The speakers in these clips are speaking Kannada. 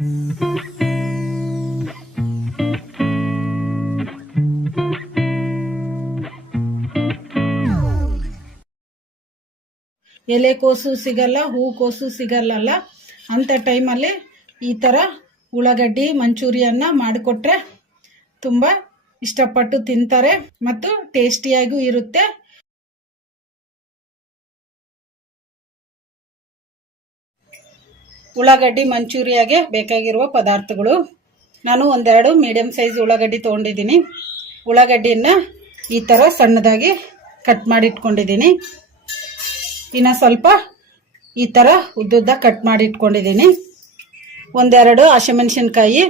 ಎಲೆಕೋಸು ಸಿಗಲ್ಲ ಹೂಕೋಸು ಸಿಗಲ್ಲಲ್ಲ? ಅಂಥ ಟೈಮಲ್ಲಿ ಈ ಥರ ಉಳ್ಳಾಗಡ್ಡಿ, ಮಂಚೂರಿಯನ್ನ ಮಾಡಿಕೊಟ್ರೆ ತುಂಬ ಇಷ್ಟಪಟ್ಟು ತಿಂತಾರೆ ಮತ್ತು ಟೇಸ್ಟಿಯಾಗೂ ಇರುತ್ತೆ. ಉಳ್ಳಾಗಡ್ಡಿ ಮಂಚೂರಿಯಾಗೆ ಬೇಕಾಗಿರುವ ಪದಾರ್ಥಗಳು. ನಾನು ಒಂದೆರಡು ಮೀಡಿಯಮ್ ಸೈಜ್ ಉಳ್ಳಾಗಡ್ಡಿ ತೊಗೊಂಡಿದ್ದೀನಿ. ಉಳ್ಳಾಗಡ್ಡಿಯನ್ನು ಈ ಥರ ಸಣ್ಣದಾಗಿ ಕಟ್ ಮಾಡಿ ಇಟ್ಕೊಂಡಿದ್ದೀನಿ ಇನ್ನು ಸ್ವಲ್ಪ ಈ ಥರ ಉದ್ದುದ್ದ ಕಟ್ ಮಾಡಿ ಇಟ್ಕೊಂಡಿದ್ದೀನಿ ಒಂದೆರಡು ಹಸಿಮೆಣ್ಸಿನ್ಕಾಯಿ.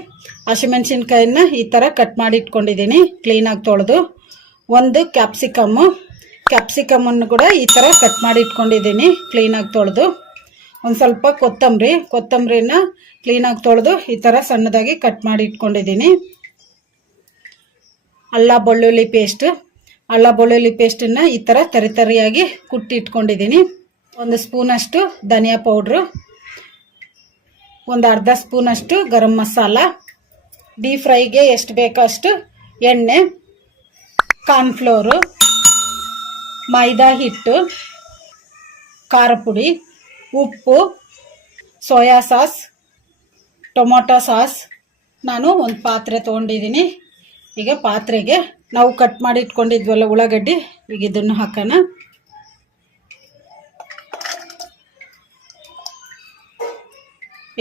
ಹಸಿಮೆಣ್ಸಿನ್ಕಾಯಿನ ಈ ಥರ ಕಟ್ ಮಾಡಿ ಇಟ್ಕೊಂಡಿದ್ದೀನಿ ಕ್ಲೀನಾಗಿ ತೊಳೆದು. ಒಂದು ಕ್ಯಾಪ್ಸಿಕಮ್ಮು ಕ್ಯಾಪ್ಸಿಕಮ್ಮನ್ನು ಕೂಡ ಈ ಥರ ಕಟ್ ಮಾಡಿ ಇಟ್ಕೊಂಡಿದ್ದೀನಿ ಕ್ಲೀನಾಗಿ ತೊಳೆದು. ಒಂದು ಸ್ವಲ್ಪ ಕೊತ್ತಂಬರಿ, ಕೊತ್ತಂಬರಿನ ಕ್ಲೀನಾಗಿ ತೊಳೆದು ಈ ಥರ ಸಣ್ಣದಾಗಿ ಕಟ್ ಮಾಡಿ ಇಟ್ಕೊಂಡಿದ್ದೀನಿ. ಅಲ್ಲ ಬೆಳ್ಳುಳ್ಳಿ ಪೇಸ್ಟ್ ಅಲ್ಲ ಬೆಳ್ಳುಳ್ಳಿ ಪೇಸ್ಟನ್ನು ಈ ಥರ ತರಿ ತರಿಯಾಗಿ ಕುಟ್ಟಿ ಇಟ್ಕೊಂಡಿದ್ದೀನಿ. ಒಂದು ಸ್ಪೂನಷ್ಟು ಧನಿಯಾ ಪೌಡ್ರು ಒಂದು ಅರ್ಧ ಸ್ಪೂನಷ್ಟು ಗರಂ ಮಸಾಲ ಡೀಪ್ ಫ್ರೈಗೆ ಎಷ್ಟು ಬೇಕೋ ಅಷ್ಟು ಎಣ್ಣೆ ಕಾರ್ನ್ಫ್ಲೋರು ಮೈದಾ ಹಿಟ್ಟು, ಖಾರ ಪುಡಿ ಉಪ್ಪು, ಸೋಯಾ ಸಾಸ್, ಟೊಮೊಟೊ ಸಾಸ್. ನಾನು ಒಂದು ಪಾತ್ರೆ ತೊಗೊಂಡಿದ್ದೀನಿ. ಈಗ ಪಾತ್ರೆಗೆ ನಾವು ಕಟ್ ಮಾಡಿ ಇಟ್ಕೊಂಡಿದ್ವಲ್ಲ ಉಳ್ಳಾಗಡ್ಡಿ, ಈಗ ಇದನ್ನು ಹಾಕೋಣ.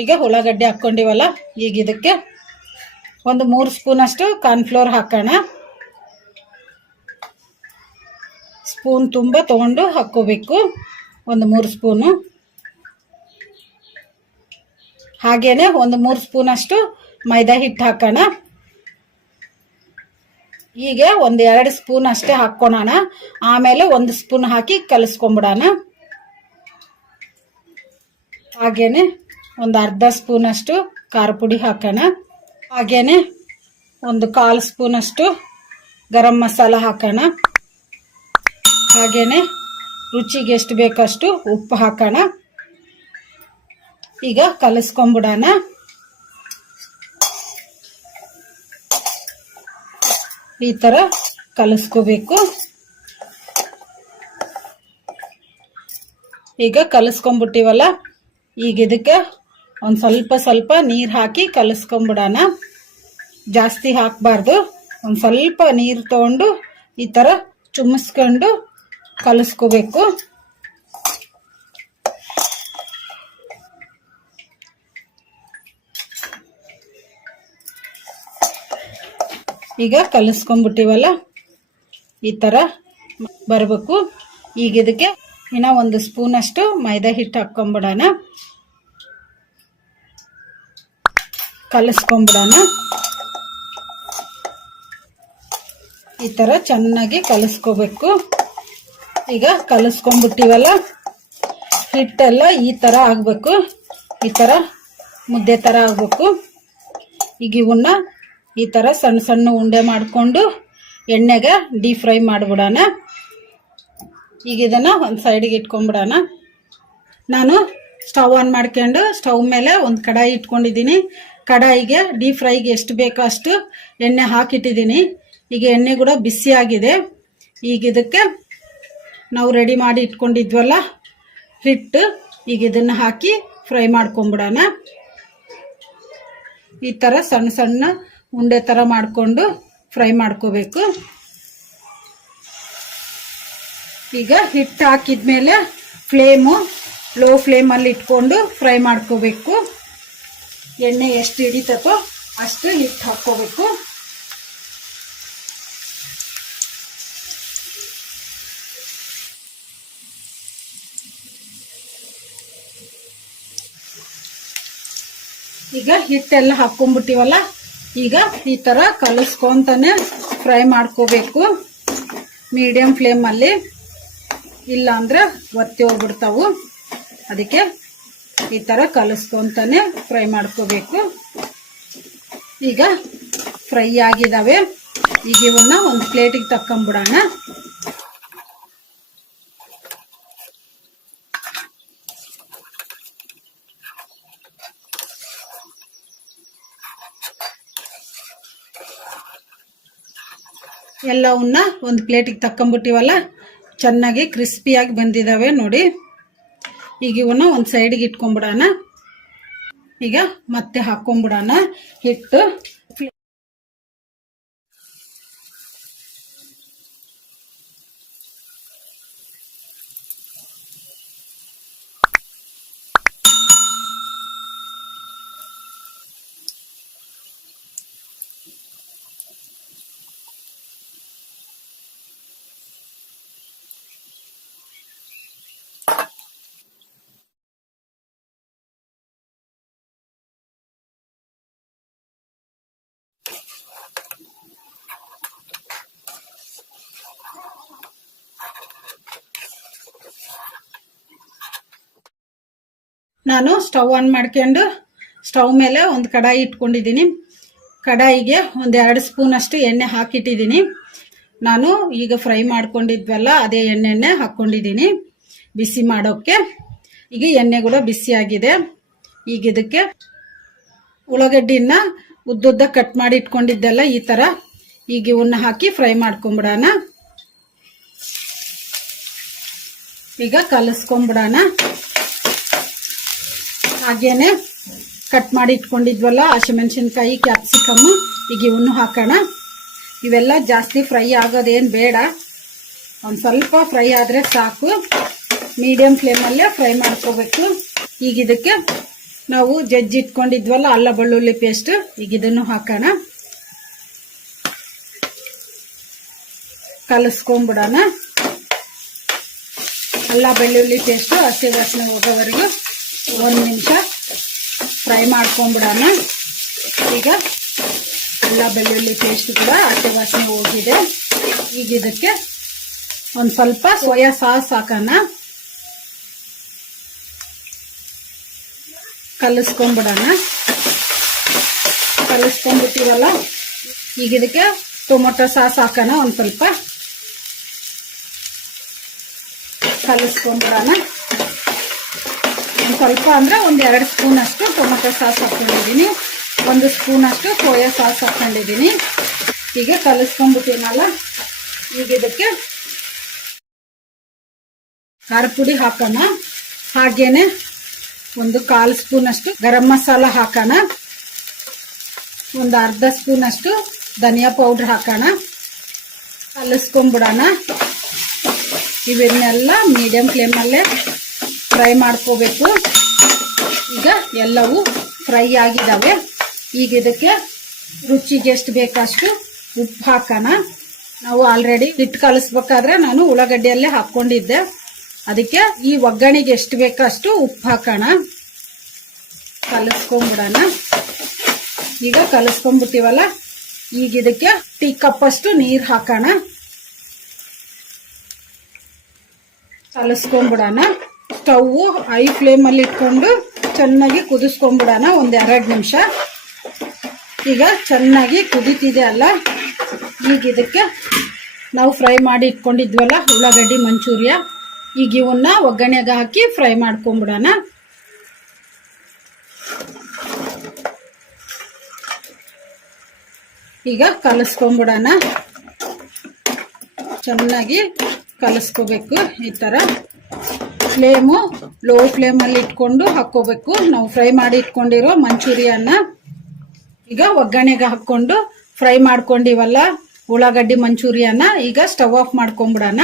ಈಗ ಉಳ್ಳಾಗಡ್ಡಿ ಹಾಕ್ಕೊಂಡಿವಲ್ಲ, ಈಗ ಇದಕ್ಕೆ ಒಂದು ಮೂರು ಸ್ಪೂನಷ್ಟು ಕಾರ್ನ್ಫ್ಲೋರ್ ಹಾಕೋಣ. ಸ್ಪೂನ್ ತುಂಬ ತೊಗೊಂಡು ಹಾಕ್ಕೋಬೇಕು. ಒಂದು ಮೂರು ಸ್ಪೂನು. ಹಾಗೇನೆ ಒಂದು ಮೂರು ಸ್ಪೂನಷ್ಟು ಮೈದಾ ಹಿಟ್ಟು ಹಾಕೋಣ. ಹೀಗೆ ಒಂದು ಎರಡು ಸ್ಪೂನ್ ಅಷ್ಟೇ ಹಾಕ್ಕೊಳೋಣ. ಆಮೇಲೆ ಒಂದು ಸ್ಪೂನ್ ಹಾಕಿ ಕಲಿಸ್ಕೊಂಬಿಡೋಣ. ಹಾಗೇನೆ ಒಂದು ಅರ್ಧ ಸ್ಪೂನಷ್ಟು ಖಾರ ಪುಡಿ ಹಾಕೋಣ. ಹಾಗೇನೆ ಒಂದು ಕಾಲು ಸ್ಪೂನಷ್ಟು ಗರಂ ಮಸಾಲ ಹಾಕೋಣ. ಹಾಗೇನೆ ರುಚಿಗೆ ಎಷ್ಟು ಬೇಕಷ್ಟು ಉಪ್ಪು ಹಾಕೋಣ. ಈಗ ಕಲಿಸ್ಕೊಂಬಿಡೋಣ. ಈ ಥರ ಕಲಿಸ್ಕೋಬೇಕು. ಈಗ ಕಲಿಸ್ಕೊಂಬಿಟ್ಟಿವಲ್ಲ, ಈಗ ಇದಕ್ಕೆ ಒಂದು ಸ್ವಲ್ಪ ಸ್ವಲ್ಪ ನೀರು ಹಾಕಿ ಕಲಿಸ್ಕೊಂಬಿಡೋಣ. ಜಾಸ್ತಿ ಹಾಕಬಾರ್ದು. ಒಂದು ಸ್ವಲ್ಪ ನೀರು ತೊಗೊಂಡು ಈ ಥರ ಚುಮ್ಮಿಸ್ಕೊಂಡು ಕಲಿಸ್ಕೋಬೇಕು. ಈಗ ಕಲಿಸ್ಕೊಂಬಿಟ್ಟಿವಲ್ಲ ಈ ಥರ ಬರಬೇಕು. ಈಗ ಇದಕ್ಕೆ ಇನ್ನೂ ಒಂದು ಸ್ಪೂನಷ್ಟು ಮೈದಾ ಹಿಟ್ಟು ಹಾಕ್ಕೊಂಬಿಡೋಣ. ಕಲಿಸ್ಕೊಂಬಿಡೋಣ ಈ ಥರ ಚೆನ್ನಾಗಿ ಕಲಿಸ್ಕೋಬೇಕು. ಈಗ ಕಲಿಸ್ಕೊಂಬಿಟ್ಟಿವಲ್ಲ ಹಿಟ್ಟೆಲ್ಲ ಈ ಥರ ಆಗಬೇಕು. ಈ ಥರ ಮುದ್ದೆ ಥರ ಆಗಬೇಕು. ಈಗ ಇವನ್ನ ಈ ಥರ ಸಣ್ಣ ಸಣ್ಣ ಉಂಡೆ ಮಾಡಿಕೊಂಡು ಎಣ್ಣೆಗೆ ಡೀಪ್ ಫ್ರೈ ಮಾಡಿಬಿಡೋಣ. ಈಗ ಇದನ್ನು ಒಂದು ಸೈಡಿಗೆ ಇಟ್ಕೊಂಡ್ಬಿಡೋಣ. ನಾನು ಸ್ಟವ್ ಆನ್ ಮಾಡ್ಕೊಂಡು ಸ್ಟವ್ ಮೇಲೆ ಒಂದು ಕಡಾಯಿ ಇಟ್ಕೊಂಡಿದ್ದೀನಿ. ಕಡಾಯಿಗೆ ಡೀಪ್ ಫ್ರೈಗೆ ಎಷ್ಟು ಬೇಕೋ ಅಷ್ಟು ಎಣ್ಣೆ ಹಾಕಿಟ್ಟಿದ್ದೀನಿ. ಈಗ ಎಣ್ಣೆ ಕೂಡ ಬಿಸಿ ಆಗಿದೆ. ಈಗ ಇದಕ್ಕೆ ನಾವು ರೆಡಿ ಮಾಡಿ ಇಟ್ಕೊಂಡಿದ್ವಲ್ಲ, ಹಿಟ್ಟು ಈಗ ಇದನ್ನು ಹಾಕಿ ಫ್ರೈ ಮಾಡ್ಕೊಂಬಿಡೋಣ ಈ ಥರ ಸಣ್ಣ ಸಣ್ಣ ಉಂಡೆ ಥರ ಮಾಡಿಕೊಂಡು ಫ್ರೈ ಮಾಡ್ಕೋಬೇಕು. ಈಗ ಹಿಟ್ಟು ಹಾಕಿದ್ಮೇಲೆ ಫ್ಲೇಮು, ಲೋ ಫ್ಲೇಮಲ್ಲಿ ಇಟ್ಕೊಂಡು ಫ್ರೈ ಮಾಡ್ಕೋಬೇಕು. ಎಣ್ಣೆ ಎಷ್ಟು ಹಿಡಿತತೋ ಅಷ್ಟು ಹಿಟ್ಟು ಹಾಕ್ಕೋಬೇಕು. ಈಗ ಹಿಟ್ಟೆಲ್ಲ ಹಾಕ್ಕೊಂಬಿಟ್ಟಿವಲ್ಲ ಈಗ ಈ ಥರ ಕಲಿಸ್ಕೊಂತಾನೆ ಫ್ರೈ ಮಾಡ್ಕೋಬೇಕು. ಮೀಡಿಯಮ್ ಫ್ಲೇಮಲ್ಲಿ ಇಲ್ಲ ಅಂದರೆ ಒತ್ತಿ ಹೋಗ್ಬಿಡ್ತಾವು. ಅದಕ್ಕೆ ಈ ಥರ ಕಲಿಸ್ಕೊಂತಾನೆ ಫ್ರೈ ಮಾಡ್ಕೋಬೇಕು. ಈಗ ಫ್ರೈ ಆಗಿದ್ದಾವೆ ಈಗ ಇವನ್ನ ಒಂದು ಪ್ಲೇಟಿಗೆ ತಕ್ಕೊಂಬಿಡೋಣ. ಎಲ್ಲವನ್ನ ಒಂದು ಪ್ಲೇಟಿಗೆ ತಕ್ಕೊಂಬಿಟ್ಟಿವಲ್ಲ, ಚೆನ್ನಾಗಿ ಕ್ರಿಸ್ಪಿಯಾಗಿ ಬಂದಿದ್ದಾವೆ ನೋಡಿ. ಈಗ ಇವನ್ನ ಒಂದು ಸೈಡಿಗೆ ಇಟ್ಕೊಂಬಿಡೋಣ. ಈಗ ಮತ್ತೆ ಹಾಕ್ಕೊಂಬಿಡೋಣ ಹಿಟ್ಟು ನಾನು ಸ್ಟವ್ ಆನ್ ಮಾಡ್ಕೊಂಡು ಸ್ಟವ್ ಮೇಲೆ ಒಂದು ಕಡಾಯಿ ಇಟ್ಕೊಂಡಿದ್ದೀನಿ. ಕಡಾಯಿಗೆ ಒಂದು ಎರಡು ಸ್ಪೂನ್ ಅಷ್ಟು ಎಣ್ಣೆ ಹಾಕಿಟ್ಟಿದ್ದೀನಿ. ನಾನು ಈಗ ಫ್ರೈ ಮಾಡ್ಕೊಂಡಿದ್ವಲ್ಲ, ಅದೇ ಎಣ್ಣೆಣ್ಣೆ ಹಾಕ್ಕೊಂಡಿದ್ದೀನಿ ಬಿಸಿ ಮಾಡೋಕ್ಕೆ. ಈಗ ಎಣ್ಣೆ ಕೂಡ ಬಿಸಿಯಾಗಿದೆ ಈಗ ಇದಕ್ಕೆ ಉಳ್ಳಾಗಡ್ಡಿನ ಉದ್ದುದ್ದ ಕಟ್ ಮಾಡಿ ಇಟ್ಕೊಂಡಿದ್ದೆಲ್ಲ ಈ ಥರ ಈಗ ಇವನ್ನ ಹಾಕಿ ಫ್ರೈ ಮಾಡ್ಕೊಂಬಿಡೋಣ. ಈಗ ಕಲಿಸ್ಕೊಂಬಿಡೋಣ. ಹಾಗೇನೆ ಕಟ್ ಮಾಡಿ ಇಟ್ಕೊಂಡಿದ್ವಲ್ಲ ಹಸಿಮೆಣಸಿನ್ಕಾಯಿ ಕ್ಯಾಪ್ಸಿಕಮ್ ಈಗ ಇವನ್ನು ಹಾಕೋಣ. ಇವೆಲ್ಲ ಜಾಸ್ತಿ ಫ್ರೈ ಆಗೋದೇನು ಬೇಡ. ಒಂದು ಸ್ವಲ್ಪ ಫ್ರೈ ಆದರೆ ಸಾಕು. ಮೀಡಿಯಮ್ ಫ್ಲೇಮಲ್ಲೇ ಫ್ರೈ ಮಾಡ್ಕೋಬೇಕು. ಈಗ ಇದಕ್ಕೆ ನಾವು ಜಜ್ಜಿ ಇಟ್ಕೊಂಡಿದ್ವಲ್ಲ, ಅಲ್ಲ ಬೆಳ್ಳುಳ್ಳಿ ಪೇಸ್ಟ್ ಈಗ ಇದನ್ನು ಹಾಕೋಣ. ಕಲಿಸ್ಕೊಂಬಿಡೋಣ. ಅಲ್ಲ ಬೆಳ್ಳುಳ್ಳಿ ಪೇಸ್ಟು ಹಸಿ ವಾಸನೆ ಹೋಗೋವರೆಗೂ ಒಂದು ನಿಮಿಷ. ಫ್ರೈ ಮಾಡ್ಕೊಂಬಿಡೋಣ ಈಗ ಎಲ್ಲ ಬೆಳ್ಳುಳ್ಳಿ ಪೇಸ್ಟ್ ಕೂಡ ಹಸಿ ವಾಸನೆ ಹೋಗಿದೆ. ಈಗ ಇದಕ್ಕೆ ಒಂದು ಸ್ವಲ್ಪ ಸೋಯಾ ಸಾಸ್ ಹಾಕೋಣ. ಕಲಿಸ್ಕೊಂಬಿಡೋಣ ಕಲಿಸ್ಕೊಂಡ್ಬಿಟ್ಟಿವಲ್ಲ ಈಗ ಇದಕ್ಕೆ ಟೊಮೊಟೊ ಸಾಸ್ ಹಾಕೋಣ ಒಂದು ಸ್ವಲ್ಪ. ಕಲಿಸ್ಕೊಂಬಿಡೋಣ ಸ್ವಲ್ಪ ಅಂದರೆ ಒಂದು ಎರಡು ಸ್ಪೂನ್ ಅಷ್ಟು ಟೊಮೊಟೊ ಸಾಸ್ ಹಾಕ್ಕೊಂಡಿದ್ದೀನಿ ಒಂದು ಸ್ಪೂನ್ ಅಷ್ಟು ಸೋಯಾ ಸಾಸ್ ಹಾಕ್ಕೊಂಡಿದ್ದೀನಿ ಹೀಗೆ ಕಲಿಸ್ಕೊಂಡ್ಬಿಟ್ಟಿನಲ್ಲ ಈಗ ಇದಕ್ಕೆ ಖಾರ ಪುಡಿ ಹಾಕೋಣ. ಹಾಗೇನೆ ಒಂದು ಕಾಲು ಸ್ಪೂನ್ ಅಷ್ಟು ಗರಂ ಮಸಾಲ ಹಾಕೋಣ. ಒಂದು ಅರ್ಧ ಸ್ಪೂನ್ ಅಷ್ಟು ಧನಿಯಾ ಪೌಡ್ರ್ ಹಾಕೋಣ. ಕಲಿಸ್ಕೊಂಬಿಡೋಣ ಇವನ್ನೆಲ್ಲ ಮೀಡಿಯಂ ಫ್ಲೇಮಲ್ಲೇ ಫ್ರೈ ಮಾಡ್ಕೋಬೇಕು. ಈಗ ಎಲ್ಲವೂ ಫ್ರೈ ಆಗಿದ್ದಾವೆ ಈಗ ಇದಕ್ಕೆ ರುಚಿಗೆ ಎಷ್ಟು ಬೇಕಷ್ಟು ಉಪ್ಪು ಹಾಕೋಣ. ನಾವು ಆಲ್ರೆಡಿ ಹಿಟ್ಟು ಕಲಿಸ್ಬೇಕಾದ್ರೆ ನಾನು ಉಳ್ಳಾಗಡ್ಡಿಯಲ್ಲೇ ಹಾಕ್ಕೊಂಡಿದ್ದೆ. ಅದಕ್ಕೆ ಈ ಒಗ್ಗರಣೆಗೆ ಎಷ್ಟು ಬೇಕಷ್ಟು ಉಪ್ಪು ಹಾಕೋಣ. ಕಲಿಸ್ಕೊಂಬಿಡೋಣ. ಈಗ ಕಲಿಸ್ಕೊಂಡ್ಬಿಟ್ಟಿವಲ್ಲ ಈಗ ಇದಕ್ಕೆ ಟೀ ಕಪ್ ಅಷ್ಟು ನೀರು ಹಾಕೋಣ. ಕಲಿಸ್ಕೊಂಬಿಡೋಣ. ಸ್ಟವ್ ಐ ಫ್ಲೇಮಲ್ಲಿ ಇಟ್ಕೊಂಡು ಚೆನ್ನಾಗಿ ಕುದಿಸ್ಕೊಂಬಿಡೋಣ ಒಂದು ಎರಡು ನಿಮಿಷ. ಈಗ ಚೆನ್ನಾಗಿ ಕುದೀತಿದೆ ಅಲ್ಲ? ಈಗ ಇದಕ್ಕೆ ನಾವು ಫ್ರೈ ಮಾಡಿ ಇಟ್ಕೊಂಡಿದ್ವಲ್ಲ, ಉಳ್ಳಾಗಡ್ಡಿ, ಮಂಚೂರಿಯ. ಈಗ ಇವನ್ನ ಒಗ್ಗರಣೆಗೆ ಹಾಕಿ ಫ್ರೈ ಮಾಡ್ಕೊಂಬಿಡೋಣ. ಈಗ ಕಲಿಸ್ಕೊಂಬಿಡೋಣ. ಚೆನ್ನಾಗಿ ಕಲಿಸ್ಕೋಬೇಕು ಈ ಥರ. ಫ್ಲೇಮು ಲೋ ಫ್ಲೇಮಲ್ಲಿ ಇಟ್ಕೊಂಡು ಹಾಕ್ಕೋಬೇಕು. ನಾವು ಫ್ರೈ ಮಾಡಿ ಇಟ್ಕೊಂಡಿರೋ ಮಂಚೂರಿಯನ್ನ ಈಗ ಒಗ್ಗರಣೆಗೆ ಹಾಕ್ಕೊಂಡು ಫ್ರೈ ಮಾಡ್ಕೊಂಡಿವಲ್ಲ ಉಳ್ಳಾಗಡ್ಡಿ ಮಂಚೂರಿಯನ್ನ, ಈಗ ಸ್ಟವ್ ಆಫ್ ಮಾಡ್ಕೊಂಬಿಡೋಣ.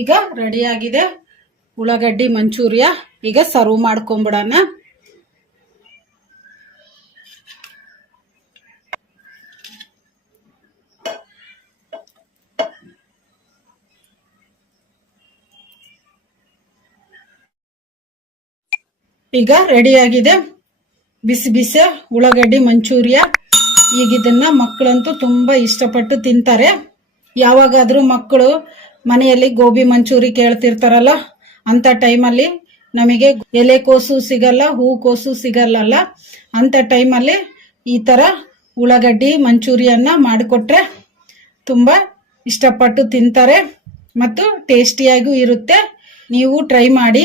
ಈಗ ರೆಡಿಯಾಗಿದೆ ಉಳ್ಳಾಗಡ್ಡಿ ಮಂಚೂರಿಯ, ಈಗ ಸರ್ವ್ ಮಾಡ್ಕೊಂಬಿಡೋಣ. ಈಗ ರೆಡಿಯಾಗಿದೆ ಬಿಸಿ ಬಿಸಿ ಉಳ್ಳಾಗಡ್ಡಿ, ಮಂಚೂರಿಯ. ಈಗ ಇದನ್ನ ಮಕ್ಕಳಂತೂ ತುಂಬಾ ಇಷ್ಟಪಟ್ಟು ತಿಂತಾರೆ. ಯಾವಾಗಾದ್ರೂ ಮಕ್ಕಳು ಮನೆಯಲ್ಲಿ ಗೋಬಿ, ಮಂಚೂರಿ ಕೇಳ್ತಿರ್ತಾರಲ್ಲ, ಅಂತ ಟೈಮಲ್ಲಿ ನಮಗೆ ಎಲೆಕೋಸು ಸಿಗಲ್ಲ ಹೂಕೋಸು ಸಿಗಲ್ಲಲ್ಲ, ಅಂತ ಟೈಮಲ್ಲಿ ಈ ಥರ ಉಳ್ಳಾಗಡ್ಡಿ, ಮಂಚೂರಿಯನ್ನ ಮಾಡಿಕೊಟ್ರೆ ತುಂಬ ಇಷ್ಟಪಟ್ಟು ತಿಂತಾರೆ. ಮತ್ತು ಟೇಸ್ಟಿಯಾಗೂ ಇರುತ್ತೆ. ನೀವು ಟ್ರೈ ಮಾಡಿ